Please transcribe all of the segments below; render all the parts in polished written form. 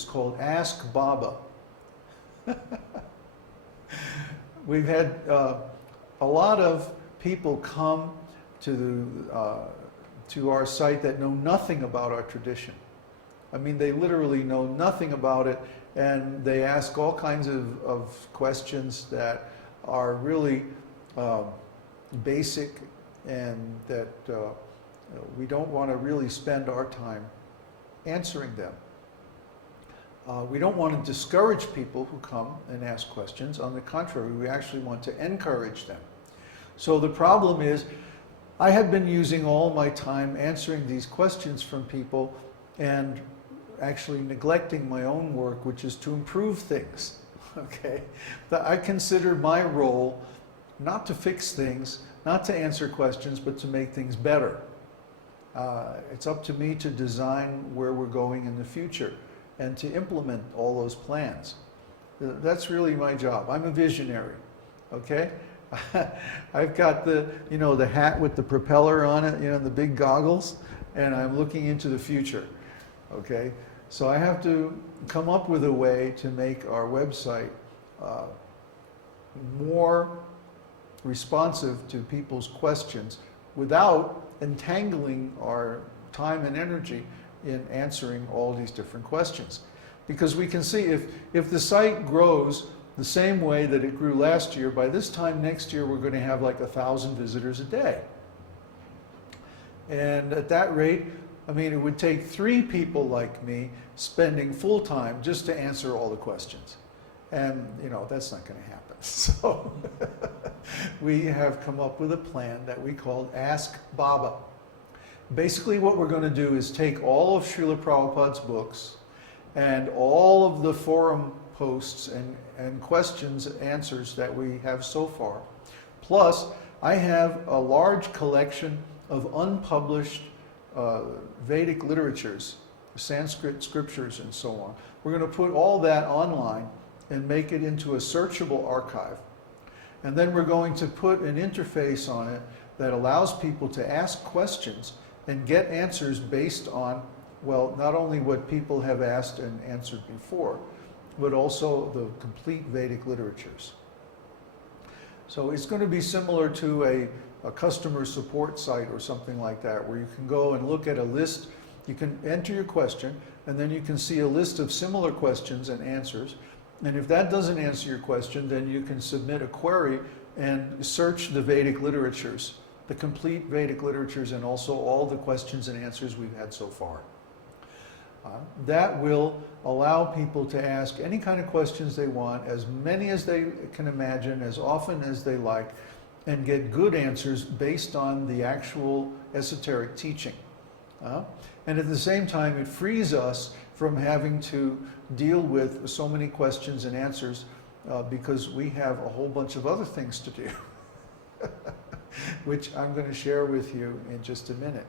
is called Ask Baba. We've had a lot of people come to our site that know nothing about our tradition. I mean, they literally know nothing about it, and they ask all kinds of questions that are really basic, and that we don't want to really spend our time answering them. We don't want to discourage people who come and ask questions. On the contrary, we actually want to encourage them. So the problem is, I have been using all my time answering these questions from people and actually neglecting my own work, which is to improve things. Okay? I consider my role not to fix things, not to answer questions, but to make things better. It's up to me to design where we're going in the future and to implement all those plans. That's really my job. I'm a visionary, okay? I've got the hat with the propeller on it, the big goggles, and I'm looking into the future, okay? So I have to come up with a way to make our website more responsive to people's questions without entangling our time and energy in answering all these different questions. Because we can see if the site grows the same way that it grew last year, by this time next year we're going to have like 1,000 visitors a day. And at that rate, I mean, it would take 3 people like me spending full time just to answer all the questions. And, that's not going to happen. So we have come up with a plan that we called Ask Baba. Basically what we're going to do is take all of Srila Prabhupada's books and all of the forum posts and questions and answers that we have so far. Plus, I have a large collection of unpublished Vedic literatures, Sanskrit scriptures and so on. We're going to put all that online and make it into a searchable archive. And then we're going to put an interface on it that allows people to ask questions and get answers based on, well, not only what people have asked and answered before, but also the complete Vedic literatures. So it's going to be similar to a customer support site or something like that, where you can go and look at a list, you can enter your question, and then you can see a list of similar questions and answers. And if that doesn't answer your question, then you can submit a query and search the Vedic literatures, the complete Vedic literatures, and also all the questions and answers we've had so far. That will allow people to ask any kind of questions they want, as many as they can imagine, as often as they like, and get good answers based on the actual esoteric teaching. And at the same time, it frees us from having to deal with so many questions and answers because we have a whole bunch of other things to do, which I'm going to share with you in just a minute.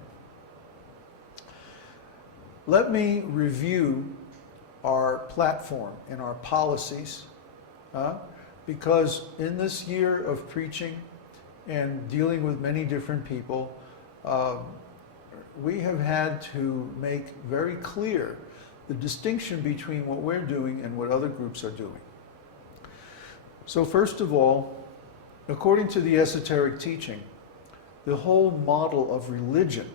Let me review our platform and our policies, because in this year of preaching and dealing with many different people, we have had to make very clear the distinction between what we're doing and what other groups are doing. So first of all, according to the esoteric teaching, the whole model of religion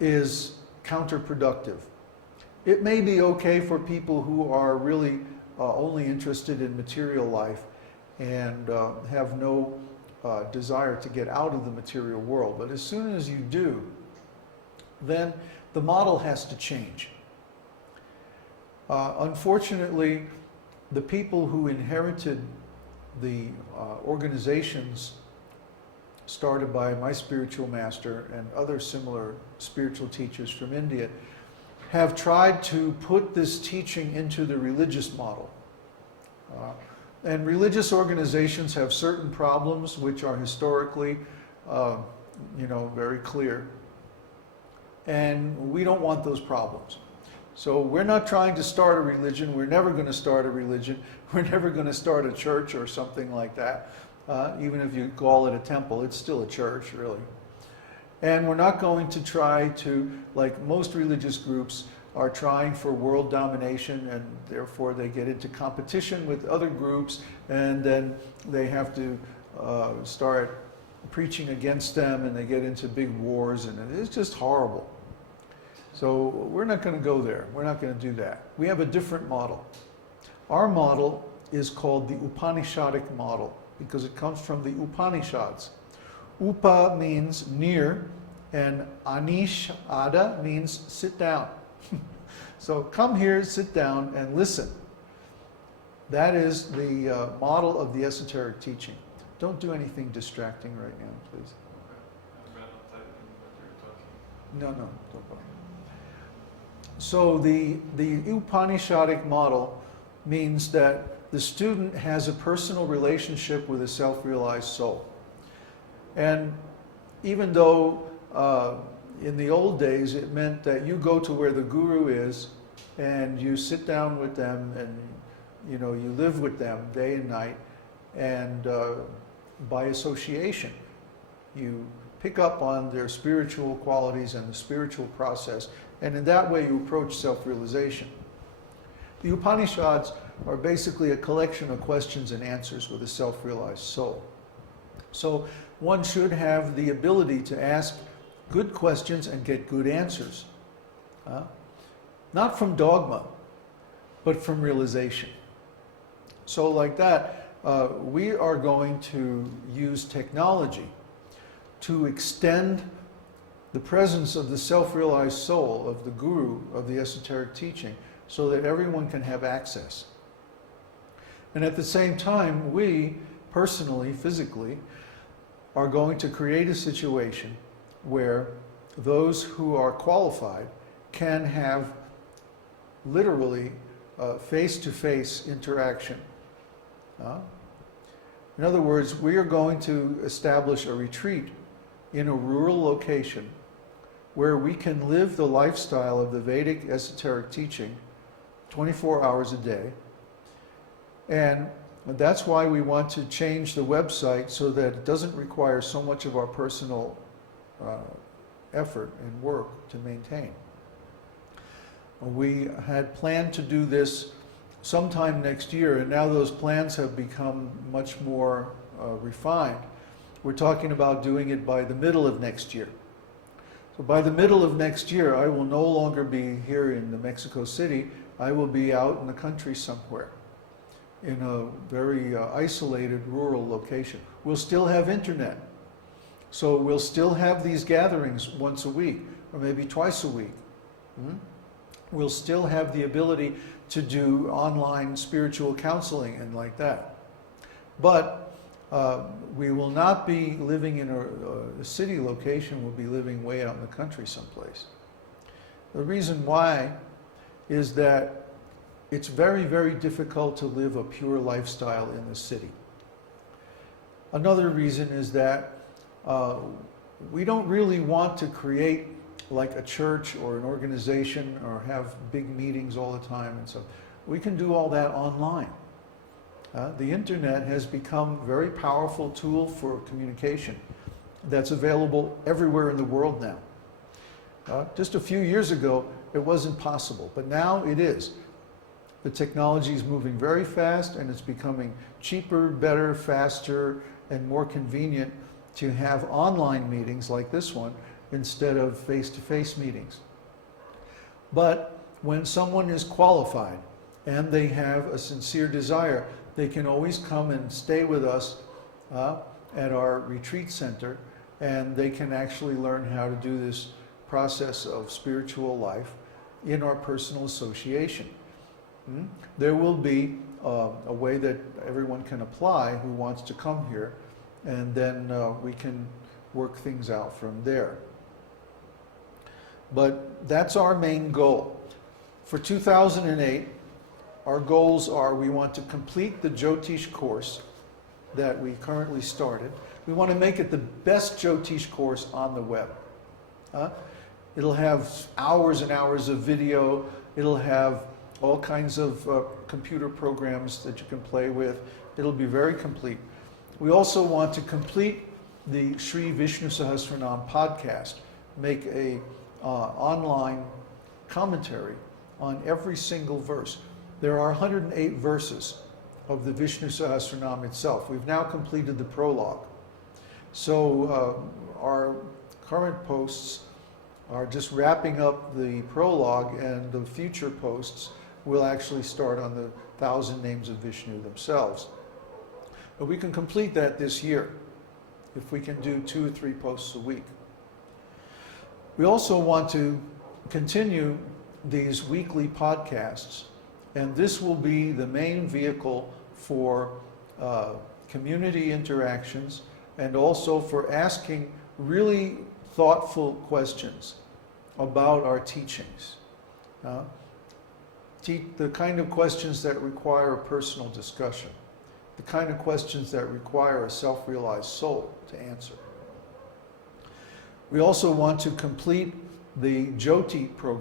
is counterproductive. It may be okay for people who are really only interested in material life and have no desire to get out of the material world. But as soon as you do, then the model has to change. Unfortunately, the people who inherited the organizations started by my spiritual master and other similar spiritual teachers from India have tried to put this teaching into the religious model. And religious organizations have certain problems which are historically, very clear. And we don't want those problems. So we're not trying to start a religion. We're never going to start a religion. We're never going to start a church or something like that. Even if you call it a temple, it's still a church, really. And we're not going to try to, like most religious groups, are trying for world domination, and therefore they get into competition with other groups, and then they have to start preaching against them, and they get into big wars, and it's just horrible. So we're not going to go there. We're not going to do that. We have a different model. Our model is called the Upanishadic model because it comes from the Upanishads. Upa means near, and Anishada means sit down. So come here, sit down, and listen. That is the model of the esoteric teaching. Don't do anything distracting right now, please. No, don't bother. So the Upanishadic model means that the student has a personal relationship with a self-realized soul. And even though in the old days it meant that you go to where the guru is and you sit down with them and you live with them day and night, and by association you pick up on their spiritual qualities and the spiritual process, and in that way you approach self-realization. The Upanishads are basically a collection of questions and answers with a self-realized soul. So one should have the ability to ask good questions and get good answers. Not from dogma, but from realization. So like that, we are going to use technology to extend the presence of the self-realized soul of the guru of the esoteric teaching so that everyone can have access. And at the same time, we personally, physically, are going to create a situation where those who are qualified can have literally face-to-face interaction. In other words, we are going to establish a retreat in a rural location where we can live the lifestyle of the Vedic esoteric teaching 24 hours a day. And that's why we want to change the website so that it doesn't require so much of our personal effort and work to maintain. We had planned to do this sometime next year, and now those plans have become much more refined. We're talking about doing it by the middle of next year. So by the middle of next year, I will no longer be here in the Mexico City. I will be out in the country somewhere, in a very isolated rural location. We'll still have internet. So we'll still have these gatherings once a week, or maybe twice a week. We'll still have the ability to do online spiritual counseling and like that. But we will not be living in a city location, we'll be living way out in the country someplace. The reason why is that it's very, very difficult to live a pure lifestyle in the city. Another reason is that we don't really want to create like a church or an organization or have big meetings all the time and so. We can do all that online. The internet has become a very powerful tool for communication that's available everywhere in the world now. Just a few years ago, it wasn't possible, but now it is. The technology is moving very fast, and it's becoming cheaper, better, faster, and more convenient to have online meetings like this one instead of face-to-face meetings. But when someone is qualified and they have a sincere desire, they can always come and stay with us at our retreat center, and they can actually learn how to do this process of spiritual life in our personal association. There will be a way that everyone can apply who wants to come here, and then we can work things out from there. But that's our main goal. For 2008, our goals are we want to complete the Jyotish course that we currently started. We want to make it the best Jyotish course on the web. It'll have hours and hours of video. It'll have all kinds of computer programs that you can play with. It'll be very complete. We also want to complete the Śrī Viṣṇusahasranāma podcast, make a online commentary on every single verse. There are 108 verses of the Viṣṇusahasranāma itself. We've now completed the prologue. So our current posts are just wrapping up the prologue, and the future posts will actually start on the 1,000 names of Vishnu themselves. But we can complete that this year if we can do 2 or 3 posts a week. We also want to continue these weekly podcasts, and this will be the main vehicle for community interactions and also for asking really thoughtful questions about our teachings. The kind of questions that require a personal discussion, the kind of questions that require a self-realized soul to answer. We also want to complete the Jyoti program.